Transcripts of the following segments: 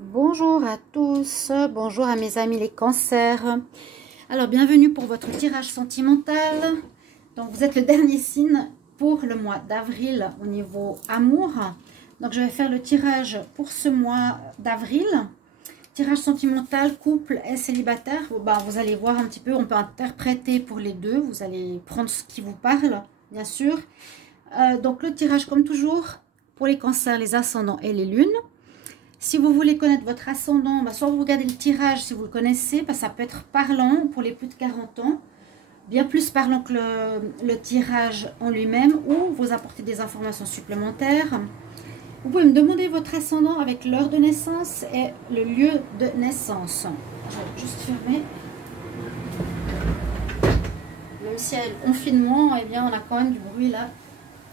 Bonjour à tous, bonjour à mes amis les cancers. Alors bienvenue pour votre tirage sentimental. Donc vous êtes le dernier signe pour le mois d'avril au niveau amour. Donc je vais faire le tirage pour ce mois d'avril. Tirage sentimental, couple et célibataire. Vous allez voir un petit peu, on peut interpréter pour les deux. Vous allez prendre ce qui vous parle, bien sûr. Donc le tirage comme toujours pour les cancers, les ascendants et les lunes. Si vous voulez connaître votre ascendant, soit vous regardez le tirage si vous le connaissez, ça peut être parlant pour les plus de 40 ans, bien plus parlant que le tirage en lui-même, ou vous apportez des informations supplémentaires. Vous pouvez me demander votre ascendant avec l'heure de naissance et le lieu de naissance. Je vais juste fermer. Même si il y a le confinement, eh bien, on a quand même du bruit là.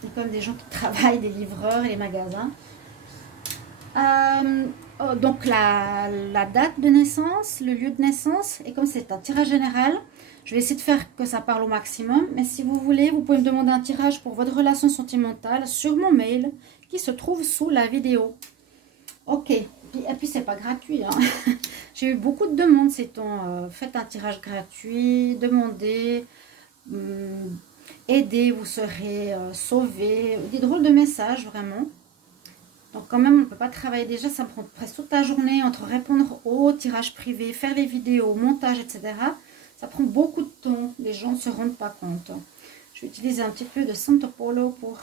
Il y a quand même des gens qui travaillent, des livreurs et les magasins. Donc la date de naissance, le lieu de naissance, et comme c'est un tirage général, je vais essayer de faire que ça parle au maximum, mais si vous voulez, vous pouvez me demander un tirage pour votre relation sentimentale sur mon mail qui se trouve sous la vidéo. Ok, et puis c'est pas gratuit, hein. J'ai eu beaucoup de demandes ces temps. Faites un tirage gratuit, demandez, aidez, vous serez sauvé, des drôles de messages vraiment. Donc quand même, on ne peut pas travailler déjà, ça prend presque toute la journée entre répondre aux tirages privés, faire les vidéos, montage, etc. Ça prend beaucoup de temps, les gens ne se rendent pas compte. Je vais utiliser un petit peu de Santo Polo pour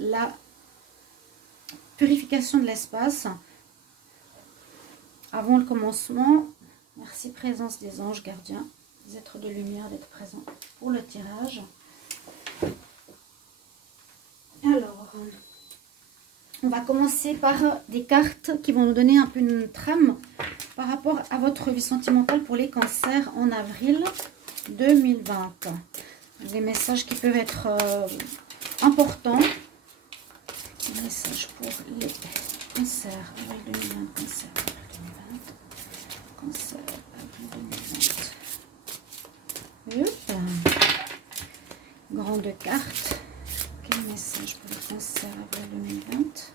la purification de l'espace. Avant le commencement, merci présence des anges gardiens, des êtres de lumière d'être présents pour le tirage. Alors... on va commencer par des cartes qui vont nous donner un peu une trame par rapport à votre vie sentimentale pour les cancers en avril 2020. Des messages qui peuvent être importants. Des messages pour les cancers avril 2020, cancer avril 2020, cancer avril 2020. Grande carte. Quel message pour le cancer avril 2020?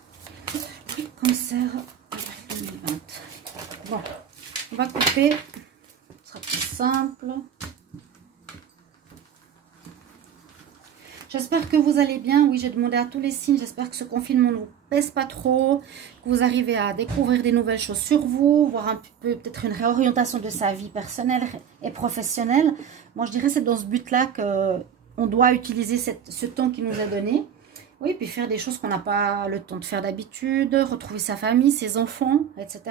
Cancer avril 2020. Bon, on va couper. Ce sera plus simple. J'espère que vous allez bien. Oui, j'ai demandé à tous les signes. J'espère que ce confinement ne vous pèse pas trop. Que vous arrivez à découvrir des nouvelles choses sur vous. Voir un peu peut-être une réorientation de sa vie personnelle et professionnelle. Moi, je dirais que c'est dans ce but-là que... on doit utiliser ce temps qui nous est donné. Oui, puis faire des choses qu'on n'a pas le temps de faire d'habitude, retrouver sa famille, ses enfants, etc.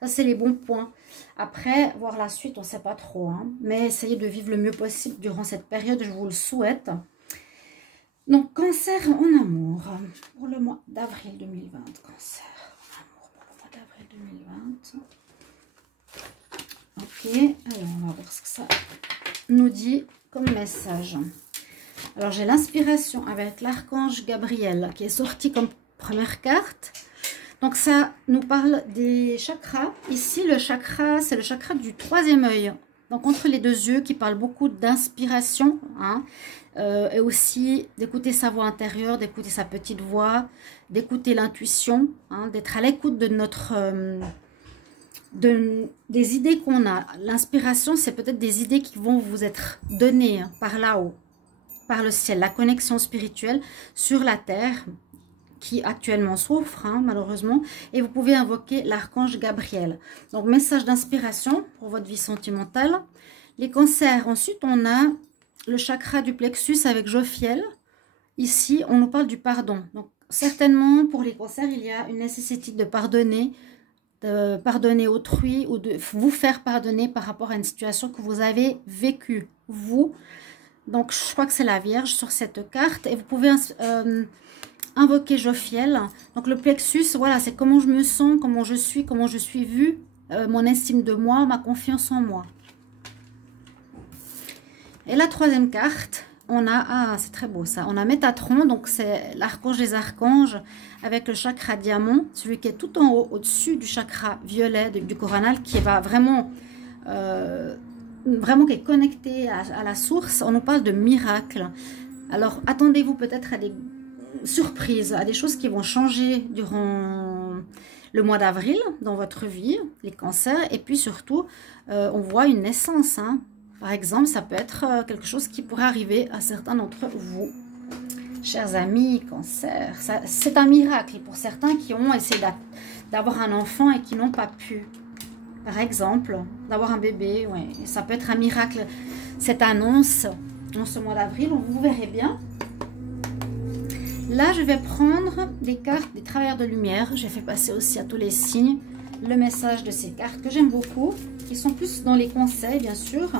Ça, c'est les bons points. Après, voir la suite, on ne sait pas trop. Hein. Mais essayez de vivre le mieux possible durant cette période, je vous le souhaite. Donc, cancer en amour pour le mois d'avril 2020. Cancer en amour pour le mois d'avril 2020. Ok, alors on va voir ce que ça nous dit comme message. Alors, j'ai l'inspiration avec l'archange Gabriel qui est sorti comme première carte. Donc, ça nous parle des chakras. Ici, le chakra, c'est le chakra du troisième œil. Donc, entre les deux yeux qui parle beaucoup d'inspiration. Hein, et aussi d'écouter sa voix intérieure, d'écouter sa petite voix, d'écouter l'intuition, hein, d'être à l'écoute de notre... des idées qu'on a. L'inspiration, c'est peut-être des idées qui vont vous être données par là-haut, par le ciel, la connexion spirituelle sur la terre qui actuellement souffre, hein, malheureusement, et vous pouvez invoquer l'archange Gabriel. Donc, message d'inspiration pour votre vie sentimentale. Les cancers, ensuite, on a le chakra du plexus avec Jophiel. Ici, on nous parle du pardon. Donc, certainement, pour les cancers, il y a une nécessité de pardonner autrui ou de vous faire pardonner par rapport à une situation que vous avez vécue, vous. Donc, je crois que c'est la Vierge sur cette carte. Et vous pouvez invoquer Jophiel. Donc, le plexus, voilà, c'est comment je me sens, comment je suis vue, mon estime de moi, ma confiance en moi. Et la troisième carte, on a, ah, c'est très beau ça, on a Métatron, donc c'est l'archange des archanges avec le chakra diamant, celui qui est tout en haut, au-dessus du chakra violet du coronal, qui va vraiment... vraiment qui est connecté à la source. On nous parle de miracles. Alors, attendez-vous peut-être à des surprises, à des choses qui vont changer durant le mois d'avril dans votre vie, les cancers. Et puis surtout, on voit une naissance. Hein. Par exemple, ça peut être quelque chose qui pourrait arriver à certains d'entre vous. Chers amis, cancer, c'est un miracle pour certains qui ont essayé d'avoir un enfant et qui n'ont pas pu. Par exemple, d'avoir un bébé, ouais, ça peut être un miracle. Cette annonce dans ce mois d'avril, vous verrez bien. Là, je vais prendre des cartes des travailleurs de lumière. J'ai fait passer aussi à tous les signes le message de ces cartes que j'aime beaucoup, qui sont plus dans les conseils, bien sûr.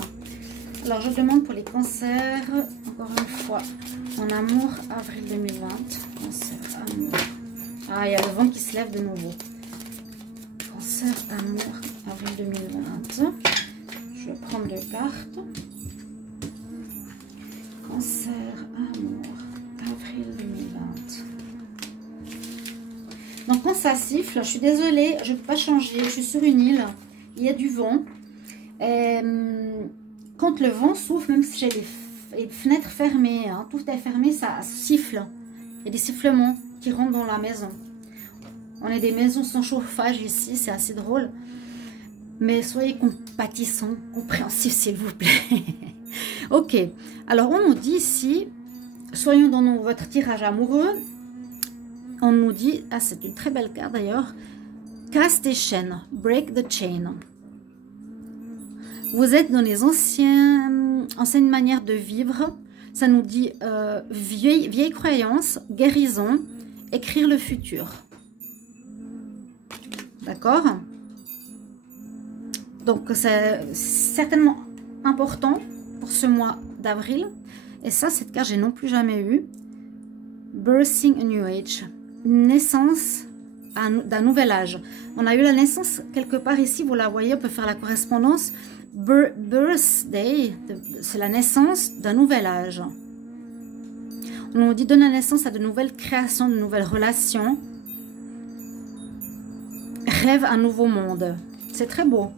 Alors, je demande pour les cancers, encore une fois, en amour, avril 2020. Cancer, amour. Ah, il y a le vent qui se lève de nouveau. Cancer, amour, avril 2020. Je vais prendre 2 cartes. Cancer, amour, avril 2020. Donc quand ça siffle, je suis désolée, je ne peux pas changer, je suis sur une île, il y a du vent. Et, quand le vent souffle, même si j'ai les fenêtres fermées, hein, tout est fermé, ça siffle. Il y a des sifflements qui rentrent dans la maison. On a des maisons sans chauffage ici, c'est assez drôle. Mais soyez compatissants, compréhensifs s'il vous plaît. Ok, alors on nous dit ici, soyons dans votre tirage amoureux. On nous dit, ah c'est une très belle carte d'ailleurs, casse tes chaînes, break the chain. Vous êtes dans les anciennes manières de vivre. Ça nous dit vieille croyance, guérison, écrire le futur. D'accord? Donc c'est certainement important pour ce mois d'avril. Et ça, cette carte, j'ai non plus jamais eu. Birthing a new age. Naissance d'un nouvel âge. On a eu la naissance quelque part ici, vous la voyez, on peut faire la correspondance. Birthday, c'est la naissance d'un nouvel âge. On nous dit donne la naissance à de nouvelles créations, de nouvelles relations. Rêve un nouveau monde. C'est très beau.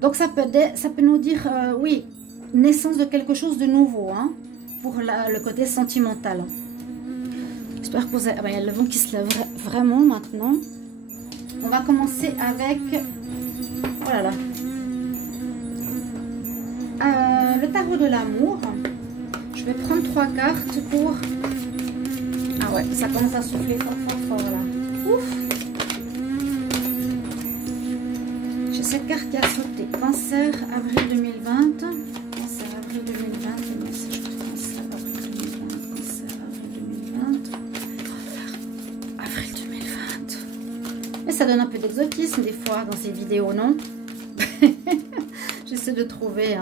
Donc ça peut nous dire, oui, naissance de quelque chose de nouveau, hein, pour le côté sentimental. J'espère que vous avez... Ah ben, il y a le vent qui se lève vraiment maintenant. On va commencer avec... Oh là là. Le tarot de l'amour. Je vais prendre 3 cartes pour... Ah ouais, ça commence à souffler fort là. Ouf. J'ai cette carte qui a sauté. Cancer, avril 2020. Cancer, avril 2020. Le message de Cancer, avril 2020. Cancer, avril 2020. Avril 2020. Mais ça donne un peu d'exotisme des fois dans ces vidéos, non? J'essaie de trouver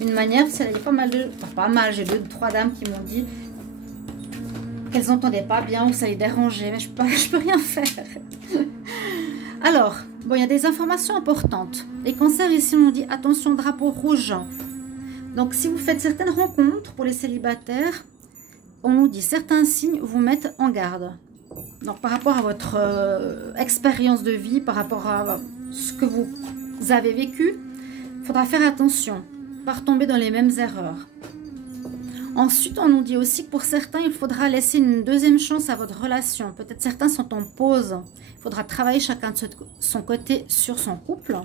une manière. Il y a pas mal de... Enfin, pas mal, j'ai 2 ou 3 dames qui m'ont dit qu'elles n'entendaient pas bien ou ça les dérangeait. Mais je peux rien faire. Alors, bon, il y a des informations importantes. Les cancers, ici, on nous dit attention, drapeau rouge. Donc, si vous faites certaines rencontres pour les célibataires, on nous dit certains signes vous mettent en garde. Donc, par rapport à votre expérience de vie, par rapport à ce que vous avez vécu, il faudra faire attention, pas retomber dans les mêmes erreurs. Ensuite, on nous dit aussi que pour certains, il faudra laisser une deuxième chance à votre relation. Peut-être certains sont en pause. Il faudra travailler chacun de son côté sur son couple.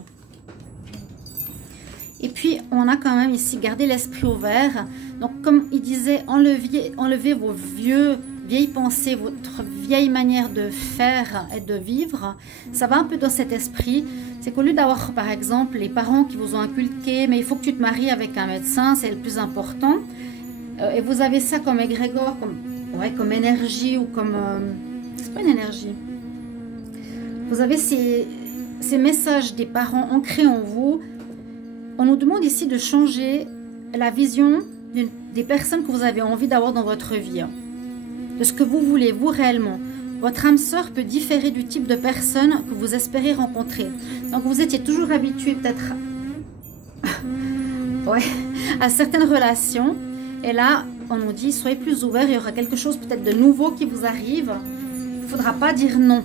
Et puis, on a quand même ici gardé l'esprit ouvert. Donc, comme il disait, enlevez vos vieilles pensées, votre vieille manière de faire et de vivre. Ça va un peu dans cet esprit. C'est qu'au lieu d'avoir, par exemple, les parents qui vous ont inculqué, mais il faut que tu te maries avec un médecin, c'est le plus important. Et vous avez ça comme égrégore, comme énergie ou comme... c'est pas une énergie. Vous avez ces messages des parents ancrés en vous. On nous demande ici de changer la vision des personnes que vous avez envie d'avoir dans votre vie. De ce que vous voulez, vous réellement. Votre âme sœur peut différer du type de personne que vous espérez rencontrer. Donc vous étiez toujours habitué peut-être à certaines relations. Et là, on nous dit, soyez plus ouverts, il y aura quelque chose peut-être de nouveau qui vous arrive. Il ne faudra pas dire non.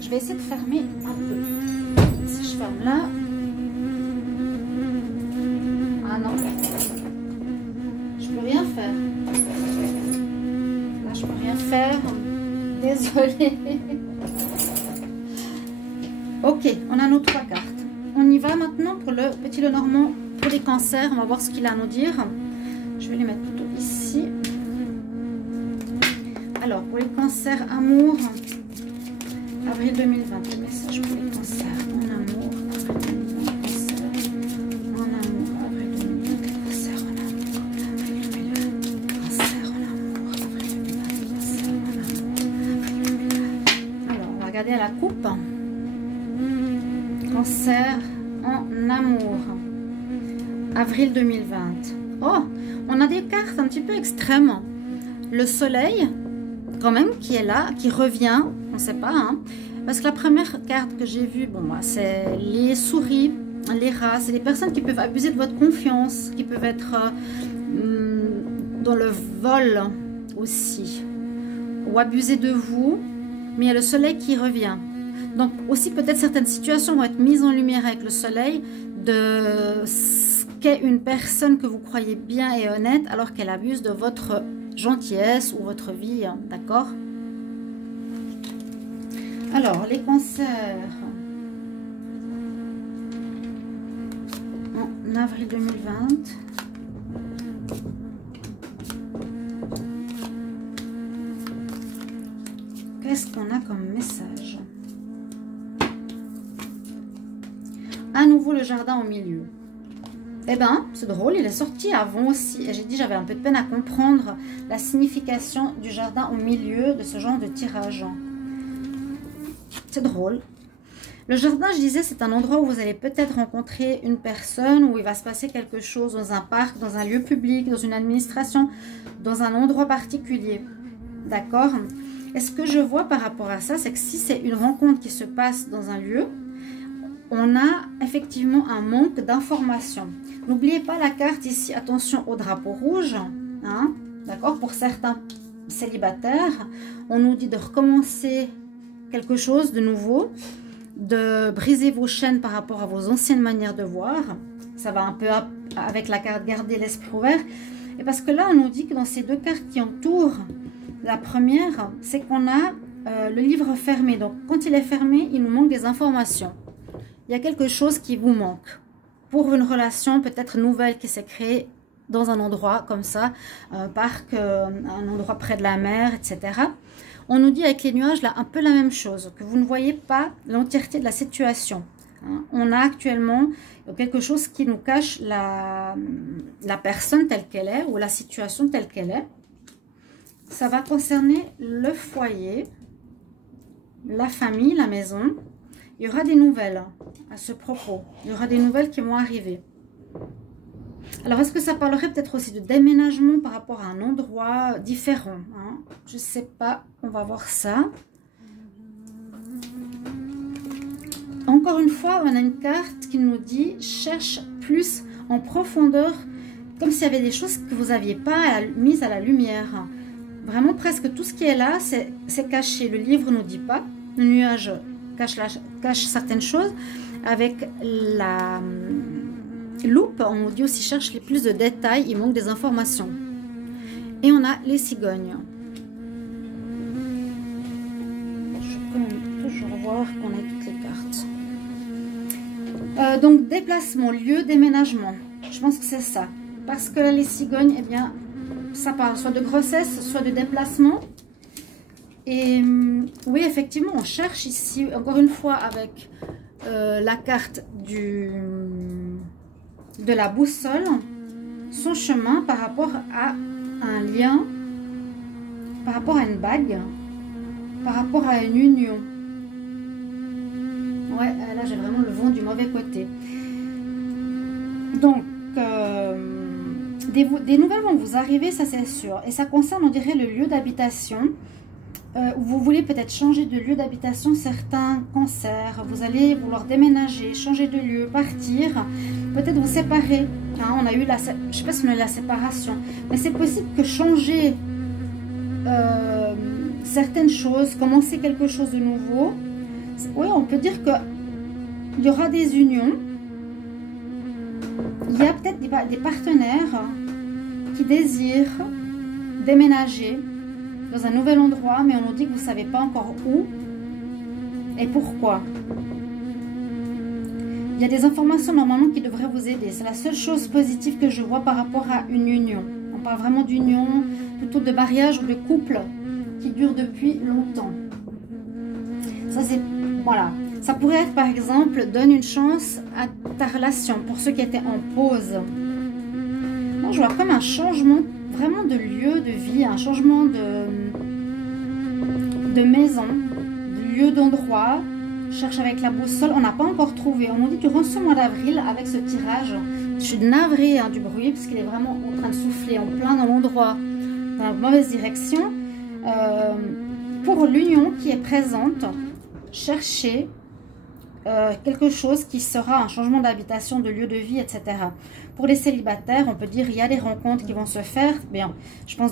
Je vais essayer de fermer un peu. Si je ferme là... Ah non. Je peux rien faire. Là, je peux rien faire. Désolée. Ok, on a nos 3 cartes. On y va maintenant pour le petit Lenormand, pour les cancers. On va voir ce qu'il a à nous dire. Je vais les mettre plutôt ici. Alors, pour les cancers, amour, avril 2020. Le message pour les cancers, en amour, avril 2020, cancer, en amour, avril 2020, cancer, en amour, avril 2020, cancer, en amour, avril 2020, cancer, en amour, avril 2020. Alors, on va regarder à la coupe. Cancer en amour, avril 2020. Oh, on a des cartes un petit peu extrêmes. Le soleil, quand même, qui est là, qui revient, on ne sait pas, hein, parce que la première carte que j'ai vue, bon, c'est les souris, les rats, c'est des personnes qui peuvent abuser de votre confiance, qui peuvent être dans le vol aussi, ou abuser de vous, mais il y a le soleil qui revient. Donc aussi peut-être certaines situations vont être mises en lumière avec le soleil de ce qu'est une personne que vous croyez bien et honnête alors qu'elle abuse de votre gentillesse ou votre vie, hein, d'accord? Alors, les cancers en avril 2020. Qu'est-ce qu'on a comme message? À nouveau le jardin au milieu. Eh ben, c'est drôle, il est sorti avant aussi. Et j'ai dit, j'avais un peu de peine à comprendre la signification du jardin au milieu de ce genre de tirage. C'est drôle. Le jardin, je disais, c'est un endroit où vous allez peut-être rencontrer une personne, où il va se passer quelque chose dans un parc, dans un lieu public, dans une administration, dans un endroit particulier. D'accord? Et ce que je vois par rapport à ça, c'est que si c'est une rencontre qui se passe dans un lieu, on a effectivement un manque d'informations. N'oubliez pas la carte ici, attention au drapeau rouge, hein, d'accord? Pour certains célibataires, on nous dit de recommencer quelque chose de nouveau, de briser vos chaînes par rapport à vos anciennes manières de voir. Ça va un peu avec la carte garder l'esprit ouvert. Et parce que là, on nous dit que dans ces 2 cartes qui entourent la première, c'est qu'on a le livre fermé. Donc, quand il est fermé, il nous manque des informations. Il y a quelque chose qui vous manque pour une relation peut-être nouvelle qui s'est créée dans un endroit comme ça, un parc, un endroit près de la mer, etc. On nous dit avec les nuages là un peu la même chose, que vous ne voyez pas l'entièreté de la situation. Hein. On a actuellement quelque chose qui nous cache la personne telle qu'elle est ou la situation telle qu'elle est. Ça va concerner le foyer, la famille, la maison. Il y aura des nouvelles à ce propos. Il y aura des nouvelles qui vont arriver. Alors, est-ce que ça parlerait peut-être aussi de déménagement par rapport à un endroit différent, hein? Je ne sais pas. On va voir ça. Encore une fois, on a une carte qui nous dit « Cherche plus en profondeur », comme s'il y avait des choses que vous n'aviez pas mises à la lumière. Vraiment, presque tout ce qui est là, c'est caché. Le livre ne nous dit pas. Le nuage cache certaines choses. Avec la loupe, on nous dit aussi cherche les plus de détails, il manque des informations. Et on a les cigognes. Je peux toujours voir qu'on a toutes les cartes. Donc déplacement, lieu, déménagement. Je pense que c'est ça. Parce que là, les cigognes, eh bien, ça parle soit de grossesse, soit de déplacement. Et oui, effectivement, on cherche ici, encore une fois, avec la carte de la boussole, son chemin par rapport à un lien, par rapport à une bague, par rapport à une union. Ouais, là, j'ai vraiment le vent du mauvais côté. Donc, des nouvelles vont vous arriver, ça c'est sûr. Et ça concerne, on dirait, le lieu d'habitation. Vous voulez peut-être changer de lieu d'habitation, certains cancers, vous allez vouloir déménager, changer de lieu, partir, peut-être vous séparer. Hein, on a eu je ne sais pas si on a eu la séparation, mais c'est possible que changer certaines choses, commencer quelque chose de nouveau. Oui, on peut dire qu'il y aura des unions. Il y a peut-être des partenaires qui désirent déménager dans un nouvel endroit, mais on nous dit que vous ne savez pas encore où et pourquoi. Il y a des informations normalement qui devraient vous aider. C'est la seule chose positive que je vois par rapport à une union. On parle vraiment d'union, plutôt de mariage ou de couple qui dure depuis longtemps. Ça, c'est... Voilà. Ça pourrait être, par exemple, donne une chance à ta relation pour ceux qui étaient en pause. Moi, je vois comme un changement vraiment de lieu de vie, un changement de maison, de lieu d'endroit. Je cherche avec la boussole, on n'a pas encore trouvé. On nous dit durant ce mois d'avril, avec ce tirage, je suis navrée du bruit, parce qu'il est vraiment en train de souffler en plein dans l'endroit, dans la mauvaise direction. Pour l'union qui est présente, cherchez quelque chose qui sera un changement d'habitation, de lieu de vie, etc. Pour les célibataires, on peut dire il y a des rencontres qui vont se faire. Bien, je pense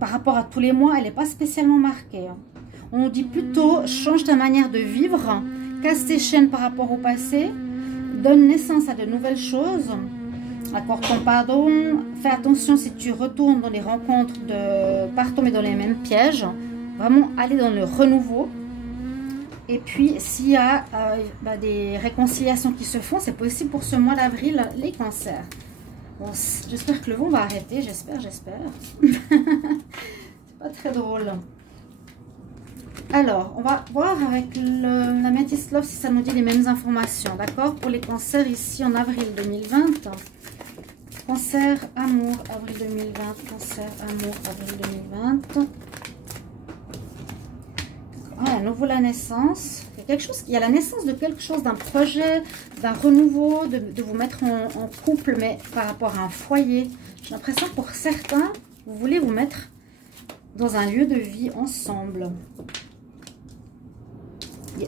par rapport à tous les mois, elle n'est pas spécialement marquée. On nous dit plutôt change ta manière de vivre, casse tes chaînes par rapport au passé, donne naissance à de nouvelles choses, accorde ton pardon, fais attention si tu retournes dans les rencontres de par tomber dans les mêmes pièges, vraiment aller dans le renouveau. Et puis s'il y a des réconciliations qui se font, c'est possible pour ce mois d'avril, les cancers. Bon, j'espère que le vent va arrêter, j'espère. C'est pas très drôle. Alors, on va voir avec la Métis Love si ça nous dit les mêmes informations, d'accord? Pour les cancers ici en avril 2020. Cancer, amour, avril 2020. Cancer, amour, avril 2020. Ah, à nouveau la naissance. Il y a la naissance de quelque chose, d'un projet, d'un renouveau, de vous mettre en couple, mais par rapport à un foyer. J'ai l'impression que pour certains, vous voulez vous mettre dans un lieu de vie ensemble.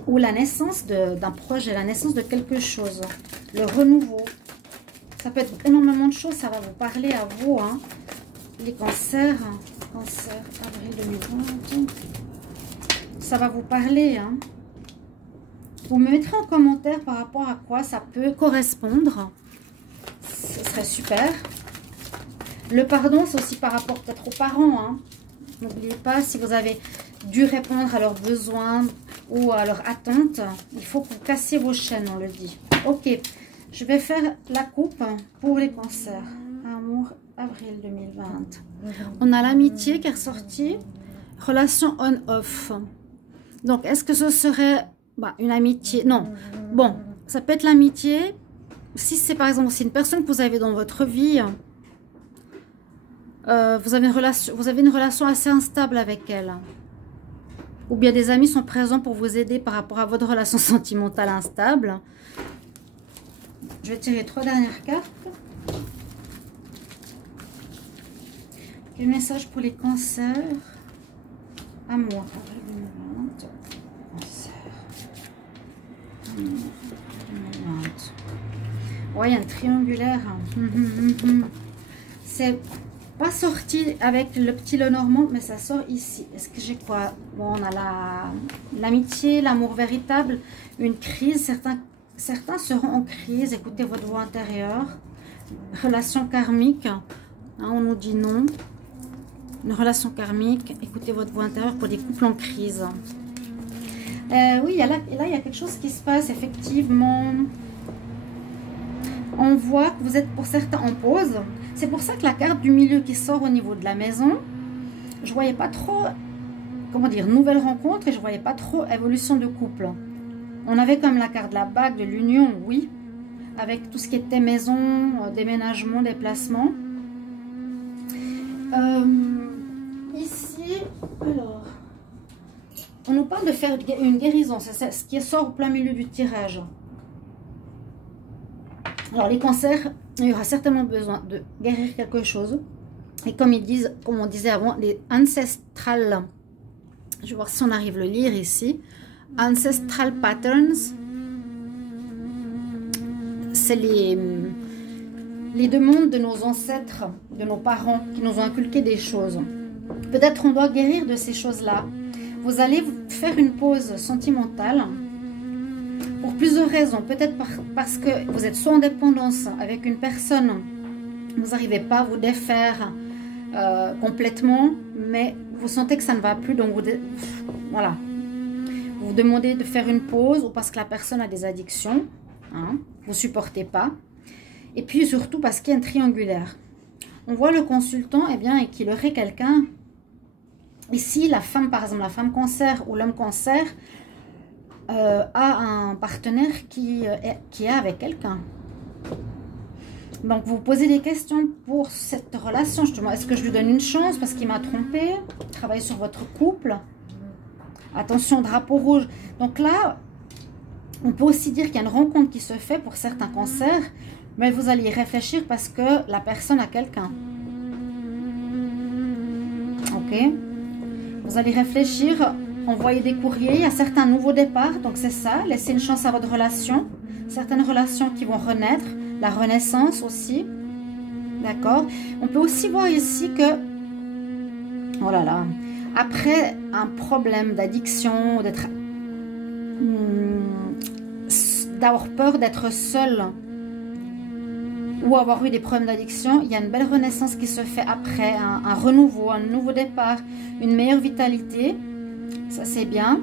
Ou la naissance d'un projet, la naissance de quelque chose, le renouveau. Ça peut être énormément de choses, ça va vous parler à vous, hein. Les cancers, cancer, avril 2020, ça va vous parler, hein. Vous me mettrez en commentaire par rapport à quoi ça peut correspondre, ce serait super. Le pardon, c'est aussi par rapport peut-être aux parents, hein. N'oubliez pas, si vous avez dû répondre à leurs besoins ou à leurs attentes, il faut que vous cassiez vos chaînes, on le dit. Ok, je vais faire la coupe pour les cancers. Amour, avril 2020. On a l'amitié qui est ressortie. Relation on-off. Donc, est-ce que ce serait une amitié? Non. Bon, ça peut être l'amitié. Si c'est par exemple une personne que vous avez dans votre vie, vous avez une relation assez instable avec elle. Ou bien des amis sont présents pour vous aider par rapport à votre relation sentimentale instable. Je vais tirer 3 dernières cartes. Quel message pour les cancers? Amour, avril 2020. Cancer. Amour, 2020. Ouais, il y a un triangulaire. C'est pas sorti avec le petit Lenormand, mais ça sort ici. Est-ce que j'ai quoi? Bon, on a l'amitié, l'amour véritable, une crise. Certains seront en crise. Écoutez votre voix intérieure. Relation karmique. Hein, on nous dit non. Une relation karmique. Écoutez votre voix intérieure pour des couples en crise. Oui, là, il y a quelque chose qui se passe, effectivement. On voit que vous êtes pour certains en pause. C'est pour ça que la carte du milieu qui sort au niveau de la maison, je ne voyais pas trop, comment dire, nouvelle rencontre et je ne voyais pas trop évolution de couple. On avait comme la carte de la bague, de l'union, oui, avec tout ce qui était maison, déménagement, déplacement. Ici, alors, on nous parle de faire une guérison, c'est ce qui sort au plein milieu du tirage. Alors les cancers, il y aura certainement besoin de guérir quelque chose. Et comme ils disent, comme on disait avant, les ancestrales, je vais voir si on arrive à le lire ici. Ancestral patterns, c'est les demandes de nos ancêtres, de nos parents qui nous ont inculqué des choses. Peut-être on doit guérir de ces choses-là. Vous allez faire une pause sentimentale. Pour plusieurs raisons, peut-être parce que vous êtes soit en dépendance avec une personne, vous n'arrivez pas à vous défaire complètement, mais vous sentez que ça ne va plus, donc voilà. Vous vous demandez de faire une pause, ou parce que la personne a des addictions, Hein, vous ne supportez pas. Et puis surtout parce qu'il y a un triangulaire. On voit le consultant, eh bien, et qu'il aurait quelqu'un. Ici, la femme, par exemple, la femme cancer ou l'homme cancer a un partenaire qui est avec quelqu'un. Donc, vous posez des questions pour cette relation. Justement, est-ce que je lui donne une chance parce qu'il m'a trompé? Travaillez sur votre couple. Attention, drapeau rouge. Donc là, on peut aussi dire qu'il y a une rencontre qui se fait pour certains cancers. Mais vous allez y réfléchir parce que la personne a quelqu'un. Ok? Vous allez réfléchir, envoyer des courriers. Il y a certains nouveaux départs. Donc c'est ça, laissez une chance à votre relation. Certaines relations qui vont renaître. La renaissance aussi. D'accord? On peut aussi voir ici que... Oh là là. Après un problème d'addiction, d'avoir peur d'être seul ou avoir eu des problèmes d'addiction, il y a une belle renaissance qui se fait après, un renouveau, un nouveau départ, une meilleure vitalité. Ça, c'est bien.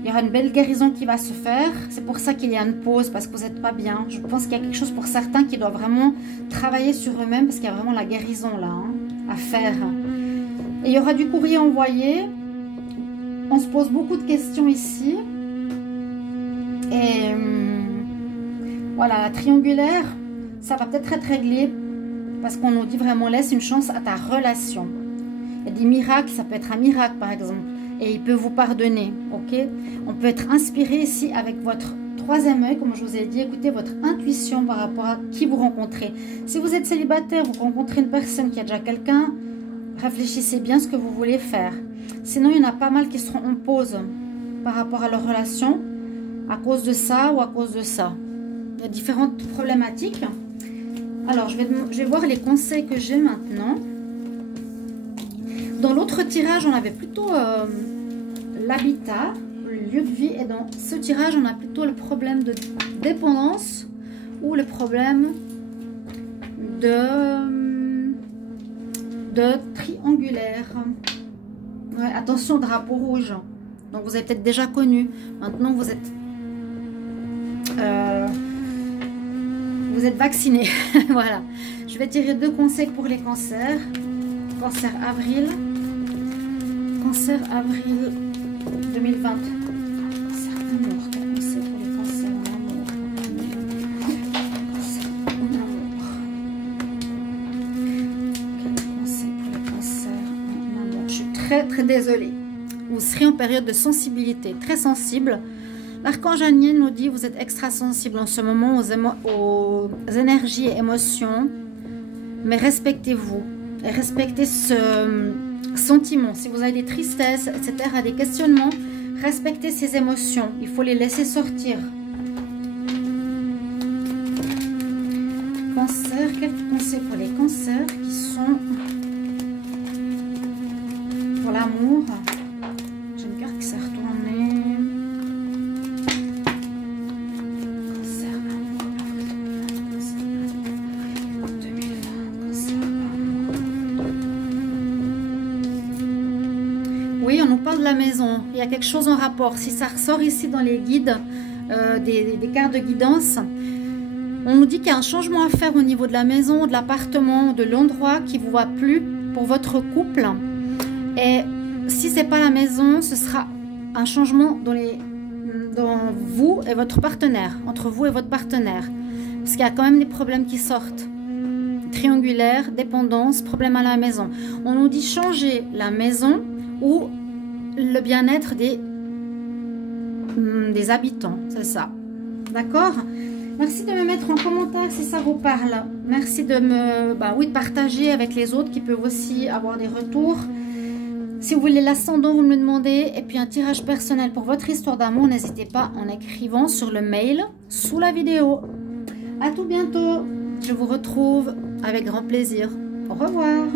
Il y aura une belle guérison qui va se faire. C'est pour ça qu'il y a une pause, parce que vous n'êtes pas bien. Je pense qu'il y a quelque chose pour certains qui doivent vraiment travailler sur eux-mêmes, parce qu'il y a vraiment la guérison là, hein, à faire. Et il y aura du courrier envoyé. On se pose beaucoup de questions ici. Et voilà, la triangulaire, ça va peut-être être réglé parce qu'on nous dit vraiment laisse une chance à ta relation. Il y a des miracles, ça peut être un miracle par exemple. Et il peut vous pardonner, ok? On peut être inspiré ici avec votre troisième œil, comme je vous ai dit. Écoutez votre intuition par rapport à qui vous rencontrez. Si vous êtes célibataire, vous rencontrez une personne qui a déjà quelqu'un, réfléchissez bien ce que vous voulez faire. Sinon, il y en a pas mal qui seront en pause par rapport à leur relation à cause de ça ou à cause de ça. Il y a différentes problématiques. Alors, je vais voir les conseils que j'ai maintenant. Dans l'autre tirage, on avait plutôt l'habitat, le lieu de vie. Et dans ce tirage, on a plutôt le problème de dépendance ou le problème de triangulaire. Ouais, attention, drapeau rouge. Donc, vous avez peut-être déjà connu. Maintenant, vous êtes vacciné. Voilà. Je vais tirer 2 conseils pour les cancers. Cancer avril. Cancer avril 2020. Cancer amour. Quel conseil pour les cancers en amour? Cancer en amour. Quel conseil pour les cancers en amour? Je suis très désolée. Vous serez en période de sensibilité, très sensible. L'archange Aniel nous dit vous êtes extra sensible en ce moment aux énergies et émotions, mais respectez-vous et respectez ce sentiment. Si vous avez des tristesses, etc., des questionnements, respectez ces émotions. Il faut les laisser sortir. Cancer, quelques conseils pour les cancers qui sont pour l'amour. J'ai une carte qui s'est retournée. Oui, on nous parle de la maison. Il y a quelque chose en rapport. Si ça ressort ici dans les guides, des cartes de guidance, on nous dit qu'il y a un changement à faire au niveau de la maison, de l'appartement, de l'endroit qui vous va plus pour votre couple. Et si ce n'est pas la maison, ce sera un changement dans vous et votre partenaire, entre vous et votre partenaire. Parce qu'il y a quand même des problèmes qui sortent. Triangulaire, dépendance, problème à la maison. On nous dit changer la maison ou le bien-être des habitants, c'est ça. D'accord? Merci de me mettre en commentaire si ça vous parle. Merci de de partager avec les autres qui peuvent aussi avoir des retours. Si vous voulez l'ascendant, vous me le demandez. Et puis un tirage personnel pour votre histoire d'amour, n'hésitez pas en écrivant sur le mail sous la vidéo. À tout bientôt. Je vous retrouve avec grand plaisir. Au revoir.